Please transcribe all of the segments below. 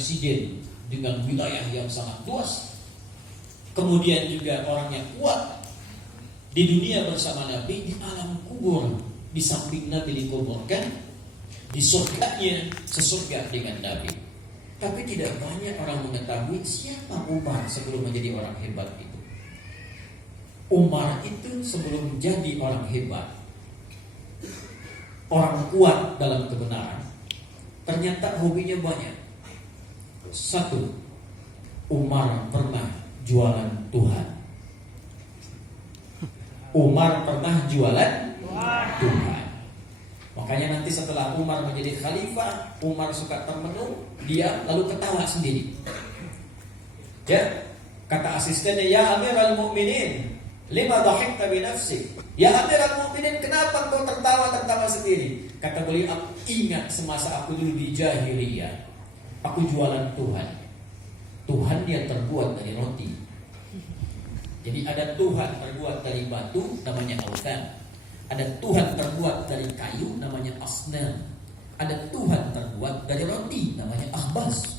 presiden dengan wilayah yang sangat luas. Kemudian juga orang yang kuat di dunia bersama Nabi, di alam kubur di samping Nabi dikuburkan, di surganya sesurga dengan Nabi. Tapi tidak banyak orang mengetahui siapa Umar sebelum menjadi orang hebat itu. Umar itu sebelum menjadi orang hebat, orang kuat dalam kebenaran, ternyata hobinya banyak. Satu, Umar pernah jualan Tuhan. Umar pernah jualan Tuhan. Makanya nanti setelah Umar menjadi khalifah, Umar suka termenung, dia lalu ketawa sendiri. Ya, kata asistennya, ya Amirul Mukminin, lima dhahikta bi nafsik. Ya Amirul Mukminin, kenapa kau tertawa sendiri? Kata beliau, aku ingat semasa aku dulu di jahiliyah, aku jualan Tuhan. Tuhan yang terbuat dari roti. Jadi ada Tuhan terbuat dari batu, namanya autan. Ada Tuhan terbuat dari kayu, namanya asnam. Ada Tuhan terbuat dari roti, namanya ahbas.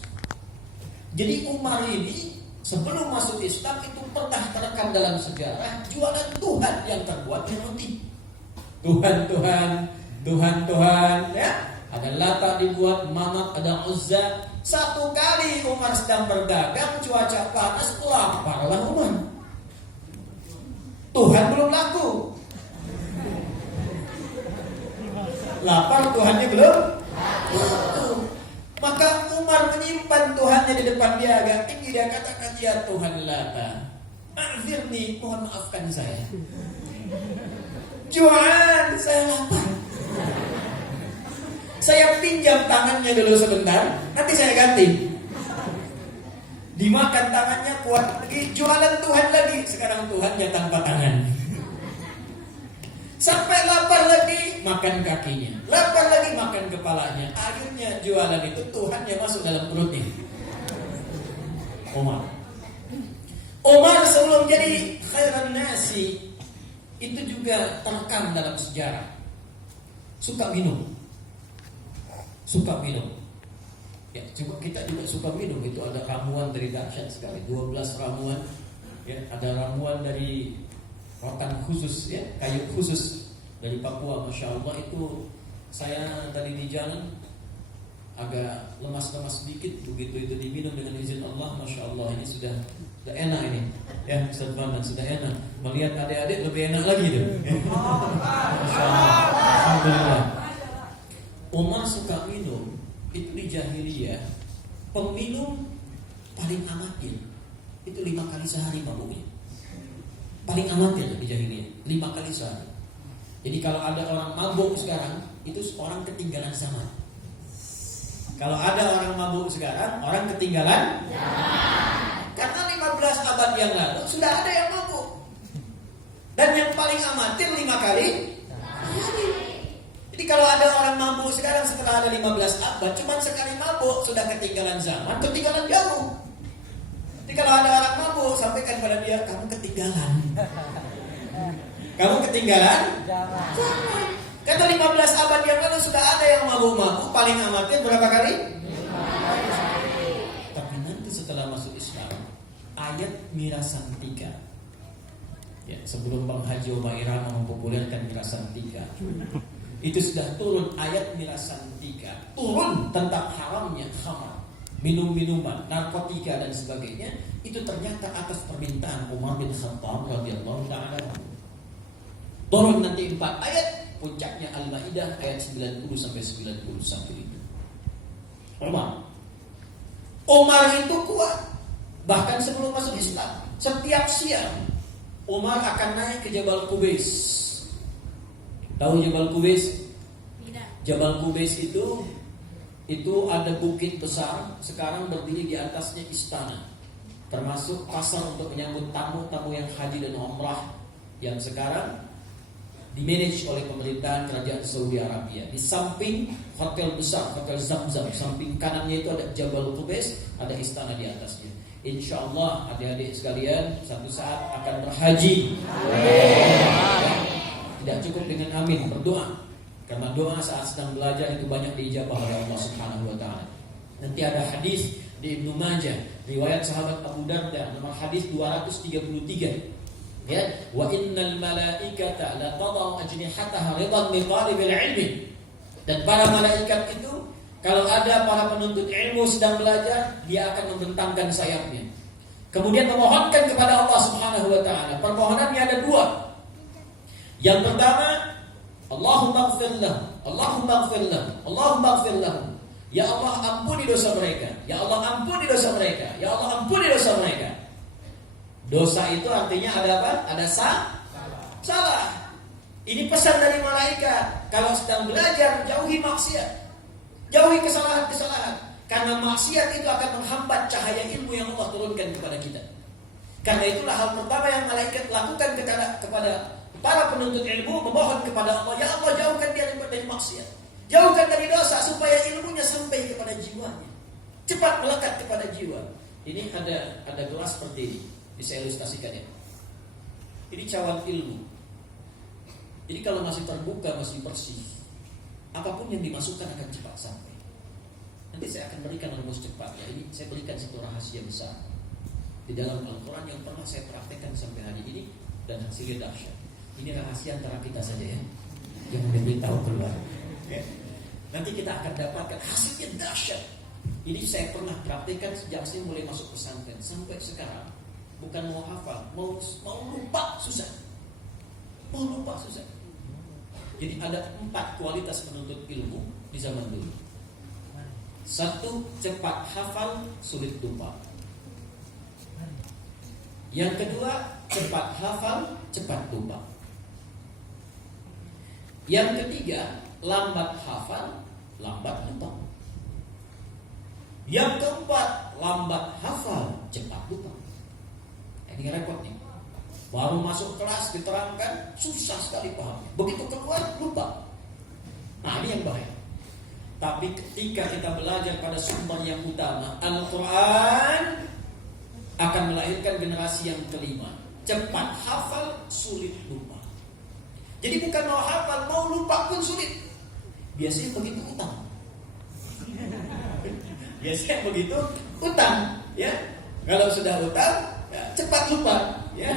Jadi Umar ini sebelum masuk Islam itu pernah terekam dalam sejarah jualan Tuhan yang terbuat dari roti. Tuhan, ya. Ada Lata dibuat, Manat, ada Uzza. Satu kali Umar sedang berdagang, cuaca panas, laparlah Umar. Tuhan belum laku. Lapar, Tuhannya belum laku. Maka Umar menyimpan Tuhannya di depan dia agak tinggi. Dia katakan, ya Tuhan Lata, ma'zirni, mohon maafkan saya. Jual, saya lapar. Saya pinjam tangannya dulu sebentar, nanti saya ganti. Dimakan tangannya, kuat lagi, jualan Tuhan lagi. Sekarang Tuhannya tanpa tangan. Sampai lapar lagi, makan kakinya. Lapar lagi, makan kepalanya. Akhirnya jualan itu Tuhannya masuk dalam perutnya. Umar sebelum jadi khairan nasi, itu juga terekam dalam sejarah. Suka minum. Ya, coba kita juga suka minum. Itu ada ramuan dari dahsyat sekali, 12 ramuan. Ya, ada ramuan dari rotan khusus, ya, kayu khusus dari Papua. Masya Allah, itu saya tadi di jalan agak lemas-lemas sedikit. Begitu itu diminum dengan izin Allah, Masya Allah, ini sudah enak ini. Ya, serbanan sudah enak. Melihat adik-adik lebih enak lagi tuh. Masya Allah, alhamdulillah. Umar suka minum. Itu di jahiliyah, peminum paling amatir itu 5 kali sehari mabuknya. Paling amatir di jahiliyah, 5 kali sehari. Jadi kalau ada orang mabuk sekarang, itu orang ketinggalan zaman. Kalau ada orang mabuk sekarang, orang ketinggalan zaman. Karena 15 abad yang lalu sudah ada yang mabuk. Dan yang paling amatir 5 kali sehari. Jadi kalau ada orang mabuk sekarang setelah ada 15 abad, cuma sekali mabuk sudah ketinggalan zaman, ketinggalan jauh. Jadi kalau ada orang mabuk, sampaikan pada dia, kamu ketinggalan. Kamu ketinggalan zaman. Kata 15 abad yang lalu sudah ada yang mabuk-mabuk, paling amatir berapa kali? 15 kali. Tapi nanti setelah masuk Islam, ayat mirasan 3. Ya, sebelum Bang Haji Umairah mempopulerkan mirasan 3. Itu sudah turun ayat mirasan 3. Turun tentang haramnya khamar, minum-minuman, narkotika dan sebagainya. Itu ternyata atas permintaan Umar bin Khattab radhiyallahu ta'ala. Turun nanti 4 ayat, puncaknya Al-Maidah ayat 90 sampai 91 itu. Umar itu kuat. Bahkan sebelum masuk Islam, setiap siang Umar akan naik ke Jabal Qubais. Tahu Jabal Qubais? Tidak. Jabal Qubais itu ada bukit besar, sekarang berdiri di atasnya istana. Termasuk pasar untuk menyambut tamu-tamu yang haji dan umrah yang sekarang dimanage oleh pemerintahan kerajaan Saudi Arabia. Di samping hotel besar, Hotel Zamzam, samping kanannya itu ada Jabal Qubais, ada istana di atasnya. Insya Allah adik-adik sekalian satu saat akan berhaji. Tidak cukup dengan amin, berdoa. Karena doa saat sedang belajar itu banyak diijabah oleh Allah Subhanahu wa ta'ala. Nanti ada hadis di Ibnu Majah, riwayat sahabat Abu Darda, nomor hadis 233. Ya, wa innal malaikata la tadau ajnihataha ridan li talibil ilmi. Dan para malaikat itu kalau ada para penuntut ilmu sedang belajar, dia akan membentangkan sayapnya. Kemudian memohonkan kepada Allah Subhanahu wa taala. Permohonannya ada dua. Yang pertama, Allahumma ighfir lahum, Allahumma ighfir lahum, Allahumma ighfir lahum. Ya Allah, ampuni dosa mereka. Ya Allah, ampuni dosa mereka. Ya Allah, ampuni dosa mereka. Dosa itu artinya ada apa? Ada salah. Ini pesan dari malaikat. Kalau sedang belajar, jauhi maksiat. Jauhi kesalahan-kesalahan. Karena maksiat itu akan menghambat cahaya ilmu yang Allah turunkan kepada kita. Karena itulah hal pertama yang malaikat lakukan kepada para penuntut ilmu, memohon kepada Allah, ya Allah, jauhkan dia dari maksiat. Jauhkan dari dosa supaya ilmunya sampai kepada jiwanya. Cepat melekat kepada jiwa. Ini ada gelas seperti ini. Bisa ilustrasikan ya. Ini cawan ilmu. Jadi kalau masih terbuka, masih bersih, apapun yang dimasukkan akan cepat sampai. Nanti saya akan berikan rumus cepat ya. Ini saya berikan satu rahasia besar di dalam Al-Quran yang pernah saya praktekkan sampai hari ini dan hasilnya dahsyat. Ini rahasia antara kita saja ya, yang diberitahu keluar. Ya. Nanti kita akan dapatkan hasilnya dahsyat. Ini saya pernah praktekkan sejak saya mulai masuk pesantren sampai sekarang. Bukan mau hafal, mau lupa susah. Mau lupa susah. Jadi ada 4 kualitas penuntut ilmu di zaman dulu. 1, cepat hafal, sulit lupa. Yang kedua, cepat hafal, cepat lupa. Yang ketiga, lambat hafal, lambat lupa. Yang keempat, lambat hafal, cepat lupa. Ini repot nih. Baru masuk kelas diterangkan, susah sekali paham. Begitu keluar, lupa. Nah, ini yang bahaya. Tapi ketika kita belajar pada sumber yang utama, Al-Quran akan melahirkan generasi yang kelima. Cepat hafal, sulit lupa. Jadi bukan mau hafal, mau lupa pun sulit. Biasanya begitu utang. Biasanya begitu utang, ya. Kalau sudah utang, ya, cepat lupa, ya.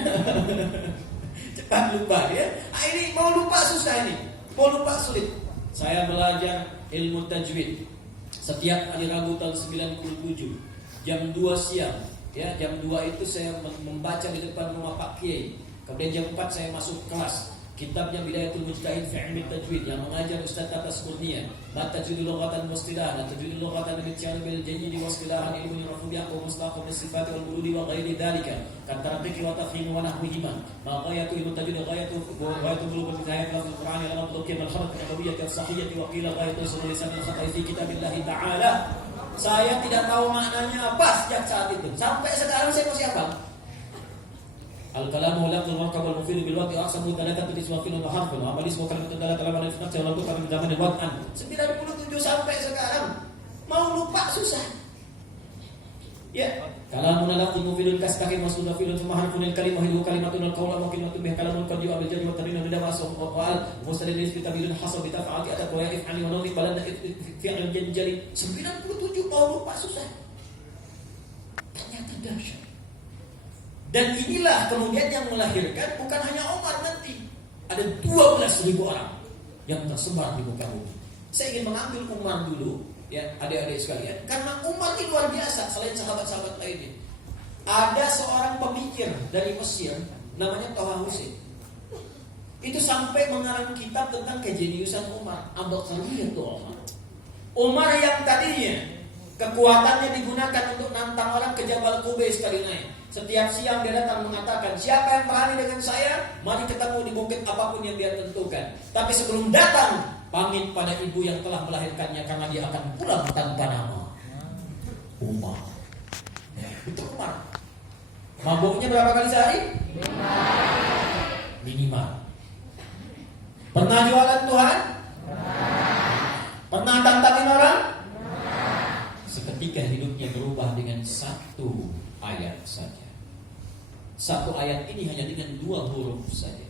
Cepat lupa, ya. Ah, ini mau lupa susah ini, mau lupa sulit. Saya belajar ilmu tajwid setiap hari Rabu tahun 97 jam 2 siang, ya. Jam 2 itu saya membaca di depan rumah Pak Kiai. Kemudian jam 4 saya masuk kelas. Kitabnya Bidayatul Mujtahid fi Ilmi Tajwid yang mengajar Ustaz Tatas Kurnia. Ma tajwid lughatan mustilahan, tajwid lughatan bil ti'an bil jayyid wa istilahan ilmu rafu'iyah wa mustaqam sifat wal wurudi wa ghairi dzalika. Kata raqiq wa tafhim wa nahwihima. Ma ghayatu ilmu tajwid ghayatu bulugh hidayah fil Qur'an ila matlub kamal kharat nabawiyyah sahiyyah wa qila ghayatu usul lisan al khata'i fi kitabillah ta'ala. Saya tidak tahu maknanya apa sejak saat itu. Sampai sekarang saya masih hafal. Al-kalamu lafzul markab wal mufid bil waqi aqsamu thalathat bil ismi wa harfun wa amal ismu kalimatun dalat ala al-nafs wa la tuqam min zaman al-waqan. 97 sampai sekarang mau lupa susah. Ya, kalamun lafzul mufidul kastaqim wasdun fil thumma harfun al-kalimah hidu kalimatun al-qawl wa kalimatun bih kalamun qad yu'abil jadi wa tanwin bida wa su'al mustadil nisbi tabilun hasab bi taf'ati atat wa ya'if ani wa nadhib balanda fi'l janjali. 97 mau lupa susah. Ternyata dahsyat. Dan inilah kemudian yang melahirkan bukan hanya Umar nanti. Ada 12.000 orang yang tersebar di muka bumi. Saya ingin mengambil Umar dulu, ya adik-adik sekalian. Karena Umar ini luar biasa selain sahabat-sahabat lainnya. Ada seorang pemikir dari Mesir namanya Toha Hussein. Itu sampai mengarang kitab tentang kejeniusan Umar. Abdul Umar. Umar yang tadinya kekuatannya digunakan untuk nantang orang ke Jabal Qubais sekali naik. Setiap siang dia datang mengatakan, siapa yang berani dengan saya, mari ketemu di bukit apapun yang dia tentukan. Tapi sebelum datang, pamit pada ibu yang telah melahirkannya karena dia akan pulang tanpa nama. Umar. Itu Umar. Mabuknya berapa kali sehari? Minimal. Pernah jualan Tuhan? Pernah tantangin orang? Seketika hidupnya berubah dengan satu ayat saja. Satu ayat ini hanya dengan 2 huruf saja.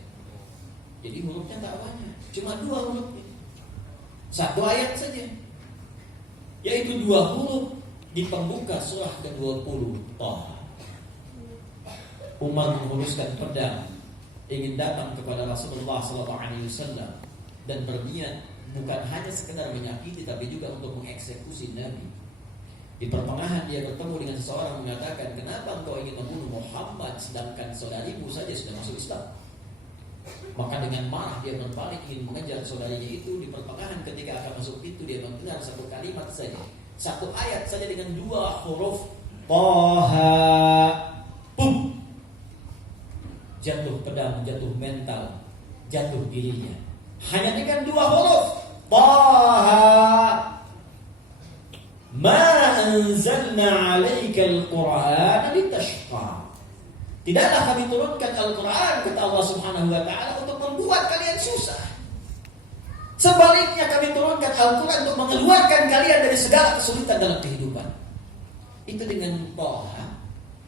Jadi hurufnya tak banyak, cuma 2 huruf. Satu ayat saja, yaitu 2 huruf Di pembuka surah ke-20 Thaha, Umar menghunuskan pedang ingin datang kepada Rasulullah SAW dan berniat bukan hanya sekedar menyakiti tapi juga untuk mengeksekusi Nabi. Di pertengahan dia bertemu dengan seseorang mengatakan, kenapa engkau ingin membunuh Muhammad sedangkan saudarimu saja sudah masuk Islam? Maka dengan marah dia berbalik ingin mengejar saudarinya itu. Di pertengahan ketika akan masuk pintu dia mendengar satu kalimat saja, satu ayat saja dengan 2 huruf Thaha. Pum. Jatuh pedang, jatuh mental, jatuh dirinya. Hanya dengan 2 huruf Thaha. Ma anzalna 'alaikal Qur'ana litashqa. Tidaklah kami turunkan Al-Quran, kata Allah Subhanahu wa ta'ala, untuk membuat kalian susah. Sebaliknya kami turunkan Al-Quran untuk mengeluarkan kalian dari segala kesulitan dalam kehidupan. Itu dengan Thaha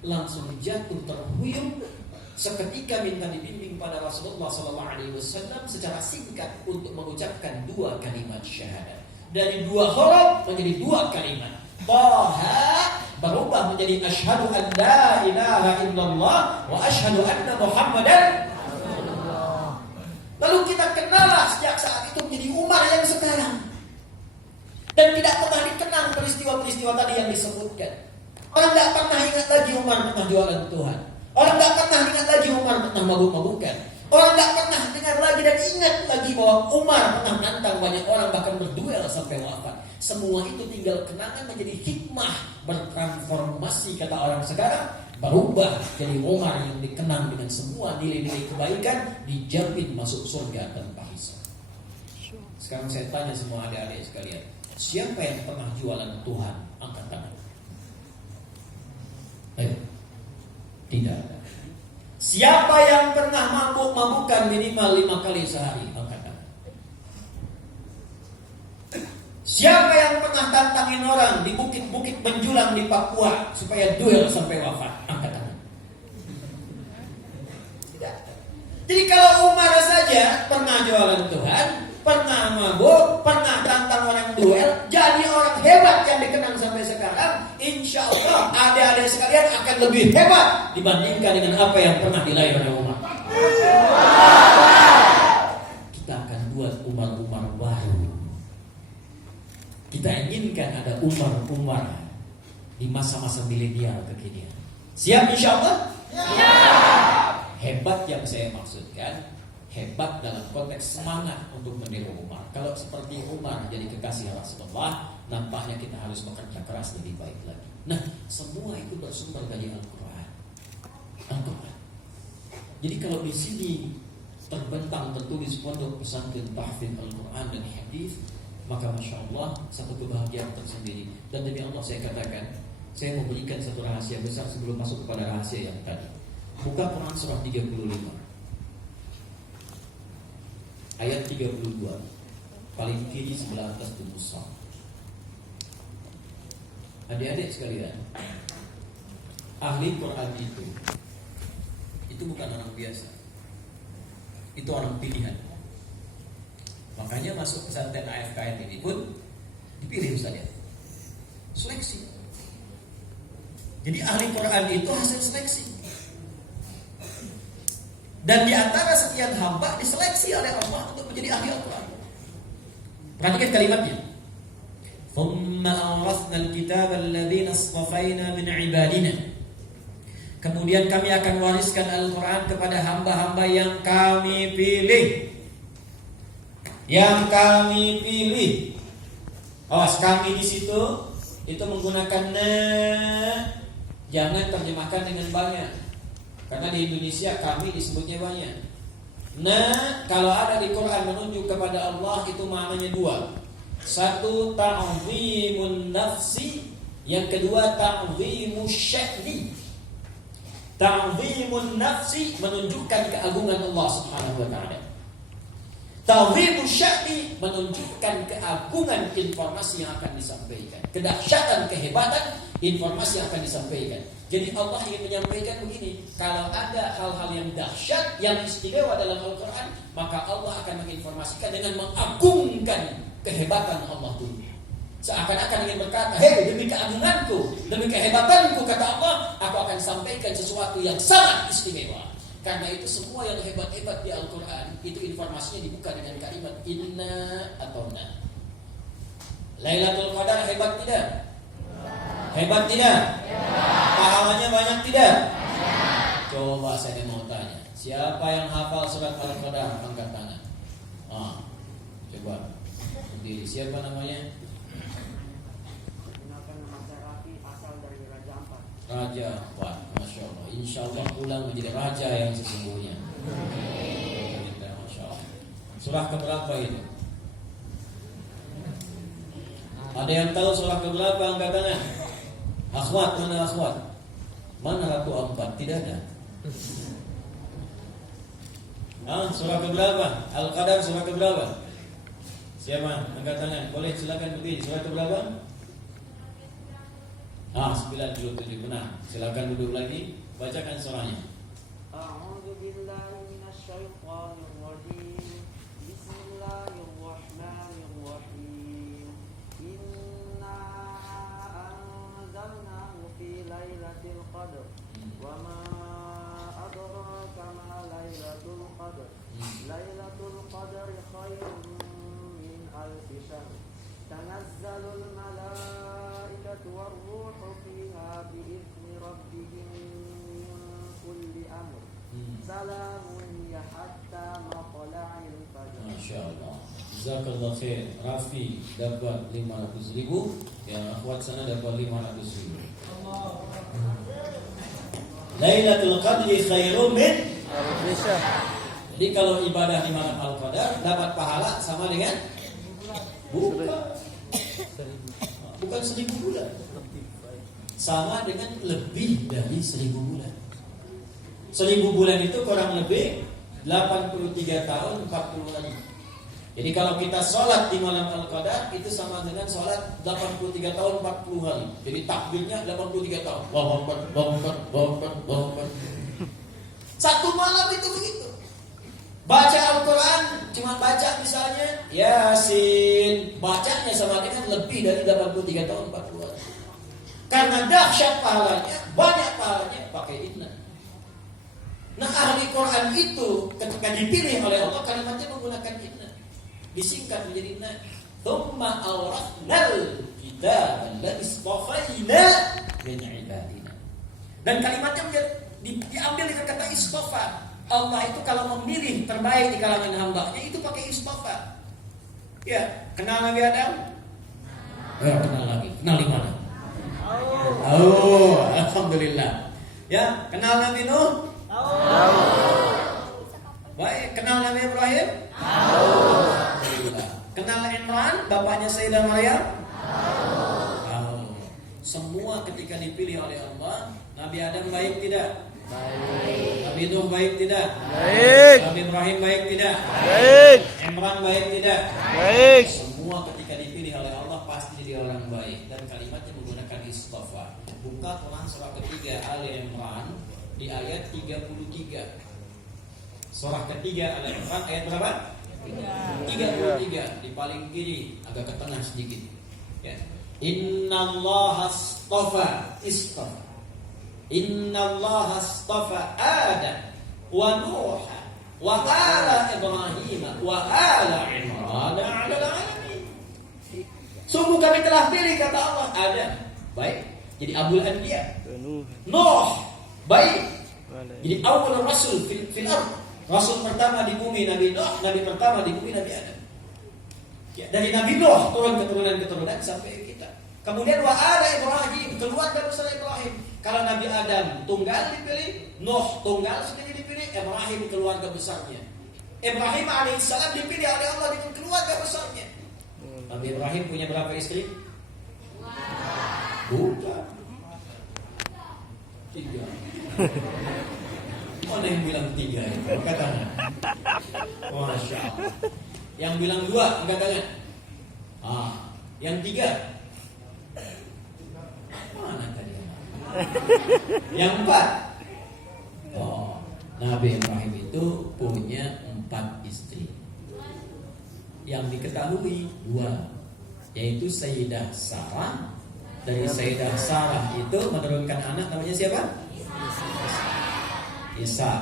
langsung jatuh terhuyung, seketika minta dibimbing pada Rasulullah SAW secara singkat untuk mengucapkan 2 kalimat syahadat. Dari 2 huruf menjadi 2 kalimat. Thaha berubah menjadi asyhadu an la ilaha illallah wa asyhadu anna Muhammadan. Lalu kita kenallah sejak saat itu menjadi Umar yang sekarang. Dan tidak pernah dikenang peristiwa-peristiwa tadi yang disebutkan. Orang tidak pernah ingat lagi Umar pernah jualan Tuhan. Orang tidak pernah ingat lagi Umar pernah mabuk-mabukan. Orang tidak pernah dengar lagi dan ingat lagi bahwa Umar pernah menantang banyak orang, bahkan berduel sampai wafat. Semua itu tinggal kenangan menjadi hikmah, bertransformasi kata orang sekarang, berubah jadi Umar yang dikenang dengan semua nilai-nilai kebaikan, dijamin masuk surga tanpa hisab. Sekarang saya tanya semua adik-adik sekalian, siapa yang pernah jualan Tuhan? Angkat tangan. Ayo. Tidak ada. Siapa yang pernah mabuk-mabukan minimal 5 kali sehari? Angkat tangan. Siapa yang pernah tantangin orang di bukit-bukit menjulang di Papua supaya duel sampai wafat? Angkat tangan. Tidak. Jadi kalau Umar saja pernah jualan Tuhan, pernah mabuk, pernah tantang orang duel, jadi orang hebat yang dikenang sampai sekarang, insya Allah adik-adik sekalian akan lebih hebat dibandingkan dengan apa yang pernah diraih oleh Umar. Kita akan buat Umar-Umar baru. Kita inginkan ada Umar-Umar di masa-masa milenial kekinian. Siap insya Allah? Ya. Hebat yang saya maksudkan, hebat dalam konteks semangat untuk meniru Umar. Kalau seperti Umar jadi kekasih Rasulullah, nampaknya kita harus bekerja keras lebih baik lagi. Nah, semua itu bersumber dari Al-Quran. Al-Quran. Jadi kalau di sini terbentang tertulis pondok pesantren tahfidz Al-Quran dan hadis, maka masya Allah satu kebahagiaan tersendiri. Dan demi Allah saya katakan, saya mau berikan satu rahasia besar sebelum masuk kepada rahasia yang tadi. Buka Quran surah 35 ayat 32, paling kiri sebelah atas tubuh Mushaf. Adik-adik sekalian, ahli Quran itu bukan orang biasa, itu orang pilihan. Makanya masuk pesantren AFKM ini pun dipilih saja, seleksi. Jadi ahli Quran itu hasil seleksi. Dan di antara sekian hamba diseleksi oleh Allah untuk menjadi ahli Al-Quran. Perhatikan kalimatnya. Thumma awrathna al-kitaba alladhina asṭafayna min ibadina. Kemudian kami akan wariskan Al-Quran kepada hamba-hamba yang kami pilih. Yang kami pilih. Awas, kami di situ itu menggunakan jangan terjemahkan dengan banyak. Karena di Indonesia kami disebutnya banyak. Nah, kalau ada di Quran menunjuk kepada Allah itu maknanya 2. Satu, ta'zimun nafsi. Yang kedua, ta'zimus sya'ni. Ta'zimun nafsi menunjukkan keagungan Allah Subhanahu wa ta'ala. Ta'zimus sya'ni menunjukkan keagungan informasi yang akan disampaikan, kedahsyatan, kehebatan informasi yang akan disampaikan. Jadi Allah ingin menyampaikan begini, kalau ada hal-hal yang dahsyat, yang istimewa dalam Al-Quran, maka Allah akan menginformasikan dengan mengagungkan kehebatan Allah dulu. Seakan-akan ingin berkata, hei, demi keagunganku, demi kehebatanku, kata Allah, aku akan sampaikan sesuatu yang sangat istimewa. Karena itu semua yang hebat-hebat di Al-Quran, itu informasinya dibuka dengan kalimat inna atau na. Lailatul Qadar hebat tidak? Hebat tidak? Pahalanya banyak tidak? Coba saya mau tanya, siapa yang hafal surat Al-Qadar? Angkat tangan. Coba. Siapa namanya? Raja Ampat, Masya Allah. Insya Allah pulang menjadi raja yang sesungguhnya. Masya Allah. Surah keberapa itu? Ada yang tahu surah keberapa? Angkat tangan. Akhwat, mana akhwat? Mana Ratu Ampat? Tidak ada. Surah keberapa? Al-Qadar surah keberapa? Siapa? Angkat tangan. Boleh silakan berdiri. Surah keberapa? 97, benar. Silakan duduk lagi. Bacakan surahnya. A'udzu billahi minasyaitonir rajim. Bismillahirrahmanirrahim. Inna anzalnahu fi lailatul qadr. Wa ma adraka ma lailatul qadr. Lailatul qadri khairun min alfi syahr. Tanazzalul malaikatu war-ruhu fiha bi'izni rabbihim min kulli amr. Salamun ya hatta matla'il fajr. Masya Allah. Jazakallah khair. Rafi dapat 500.000, yang akhwat sana dapat 500.000. Lailatul Qadri khairum min alfi syahr. Jadi kalau ibadah di malam Al-Qadar dapat pahala sama dengan bukan 1000 bulan. Sama dengan lebih dari 1000 bulan. 1000 bulan itu kurang lebih 83 tahun 40 hari. Jadi kalau kita sholat di malam Al-Qadar itu sama dengan sholat 83 tahun 40 hari. Jadi takbirnya 83 tahun. Allahu Akbar, Allahu Akbar, Allahu Akbar, Allahu Akbar. Satu malam itu begitu. Baca Al-Quran, cuma baca misalnya Yasin, bacanya sama dengan lebih dari 83 tahun 40 hari. Karena dahsyat pahalanya, banyak pahalanya pakai inna. Nah, ahli Quran itu ketika dipilih oleh Allah, kalimatnya menggunakan inna. Disingkat menjadi inna. Tsumma awrathnal kitab alladzi istafaina min ibadina. Dan kalimatnya diambil dengan kata istafa. Allah itu kalau memilih terbaik di kalangan hambanya itu pakai istafa. Ya, kenal Nabi Adam? Kenal lagi. Kenal di mana? Alhamdulillah. Ya, kenal Nabi Nuh? Baik, kenal Nabi Ibrahim? Alhamdulillah. Kenal Imran, bapaknya Sayyidah Maryam? Semua ketika dipilih oleh Allah, Nabi Adam baik tidak? Baik. Nabi Nuh baik tidak? Baik. Nabi Ibrahim baik tidak? Baik. Imran baik tidak? Baik. Semua ketika dipilih oleh Allah pasti jadi orang baik. Dan kalimatnya menggunakan istafa. Buka Quran surah ketiga Ali Imran di ayat 33. Surah ketiga Ali Imran ayat berapa? 33. Di paling kiri, agak ke tengah sedikit. Ya. Innallaha astafa istafa. Innallaha astafa Adam wa Nuh wa ala Ibrahim wa ala Imran 'alal 'alamin. Sungguh kami telah pilih, kata Allah, Adam baik jadi abul anbiya, Nuh baik jadi awal rasul fil ardh, rasul pertama di bumi Nabi Nuh, nabi pertama di bumi Nabi Adam. Ya, dari Nabi Nuh turun keturunan sampai kita. Kemudian wa ala Ibrahim, keluarga besar Ibrahim. Kalau Nabi Adam tunggal dipilih, Nuh tunggal sendiri dipilih, Ibrahim keluarga besarnya. Ibrahim alaihissalam dipilih oleh Allah dengan keluarga besarnya. Nabi Ibrahim punya berapa istri? Bukan 3. Mana yang bilang 3 itu? Angkat tangan. Masya Allah. Yang bilang 2, angkat tangan. Yang 3. Mana tadi? Yang 4. Nabi Ibrahim itu punya 4 istri. Yang diketahui 2. yaitu Sayyidah Sarah. Dari Sayyidah Sarah itu menurunkan anak namanya siapa? Ishak.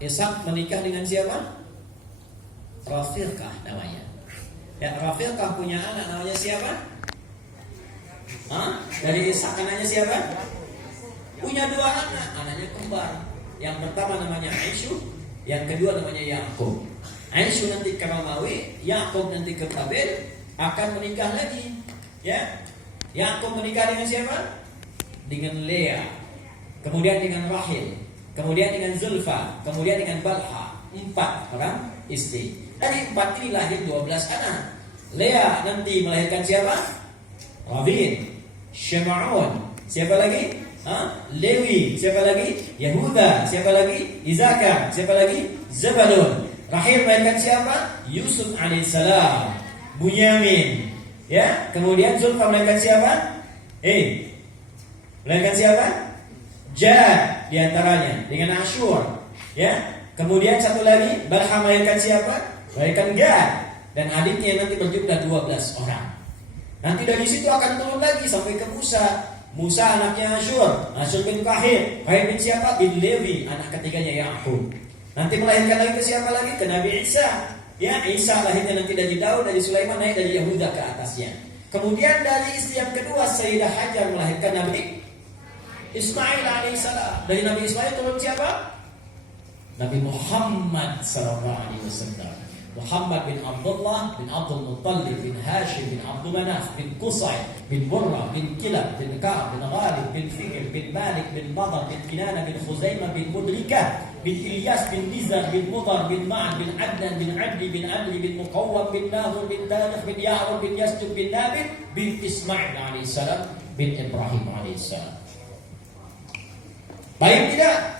Ishak menikah dengan siapa? Rafiqah namanya. Ya, Rafiqah punya anak namanya siapa? Dari Ishak anaknya siapa? Punya 2 anak, anaknya kembar. Yang pertama namanya Aisyu, yang kedua namanya Yakub. Aisyu nanti ke Romawi, Yakub nanti ke Babel, akan menikah lagi. Ya, Yakub menikah dengan siapa? Dengan Lea, kemudian dengan Rahil, kemudian dengan Zulfa, kemudian dengan Balha. 4 orang istri. Dari 4 ini lahir 12 anak. Lea nanti melahirkan siapa? Ravin, Shema'un. Siapa lagi? Lewi. Siapa lagi? Yehuda. Siapa lagi? Izakar. Siapa lagi? Zabalun. Rahil melahirkan siapa? Yusuf alaihissalam, Bunyamin. Ya, kemudian Zulfa melahirkan siapa? Melahirkan siapa? Jad diantaranya dengan Ashur. Ya, kemudian satu lagi Balha melahirkan siapa? Melahirkan Gad, dan adiknya nanti berjumlah 12 orang. Nanti dari situ akan turun lagi sampai ke Musa. Musa anaknya Ashur, Ashur bin Kahil. Kahil bin siapa? Bin Lewi, anak ketiganya Yakub. Nanti melahirkan lagi ke siapa lagi? Ke Nabi Isa. Ya, Isa lahirnya nanti dari Daud, dari Sulaiman, naik dari Yahuda ke atasnya. Kemudian dari istri yang kedua Sayyidah Hajar melahirkan Nabi Ismail alaihissalam. Dari Nabi Ismail turun siapa? Nabi Muhammad sallallahu alaihi wasallam. Muhammad bin Abdullah bin Abdul Muttalib bin Hashim bin Abdul Manaf bin Qusay bin Murrah bin Kilab bin Ka'ab bin Ghalib bin Fihr bin Malik bin Badr bin Kinana bin Khuzaimah bin Mudrikah bin Ilyas bin Nizar bin Mudar bin Ma'ad bin Adnan bin Adli bin Adli bin Muqawwam bin Nahur bin Tarikh bin Ya'rub bin Yasjub bin Nabit bin Ismail alaihissalam bin Ibrahim alaihissalam. Baik tidak?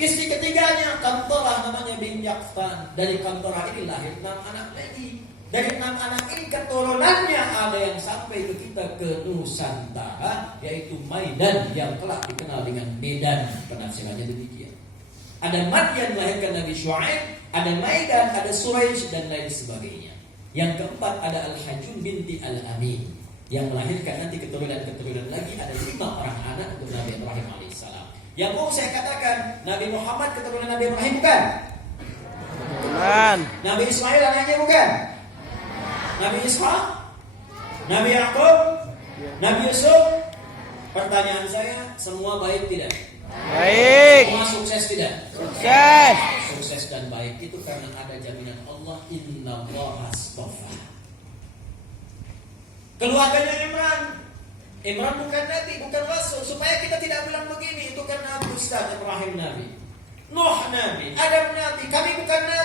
Istri ketiganya Kantorah namanya bin Yaqtan. Dari Kantorah ini lahir 6 anak lagi. Dari 6 anak ini keturunannya ada yang sampai ke kita ke Nusantara, yaitu Maidan yang telah dikenal dengan Medan. Penafsirannya demikian. Ada Madian melahirkan Nabi Syuaib, ada Maidan, ada Quraisy dan lain sebagainya. Yang keempat ada Al-Hajjun binti Al-Amin yang melahirkan nanti keturunan-keturunan lagi. Ada 5 orang anak untuk Nabi Ibrahim alaihissalam. Yang mau saya katakan, Nabi Muhammad keturunan Nabi Ibrahim bukan? Bukan. Nabi Ismail anaknya bukan? Nabi Ishaq? Nabi Yakub? Nabi Yusuf? Pertanyaan saya, semua baik tidak? Baik. Semua sukses tidak? Sukses. Sukses dan baik itu karena ada jaminan Allah, innallaha astafa. Keluarganya Imran bukan nabi, bukan rasul. Supaya kita tidak bilang begini, itu kan Nabi Ustaz Ibrahim nabi, Nuh nabi, Adam nabi, kami bukan nabi.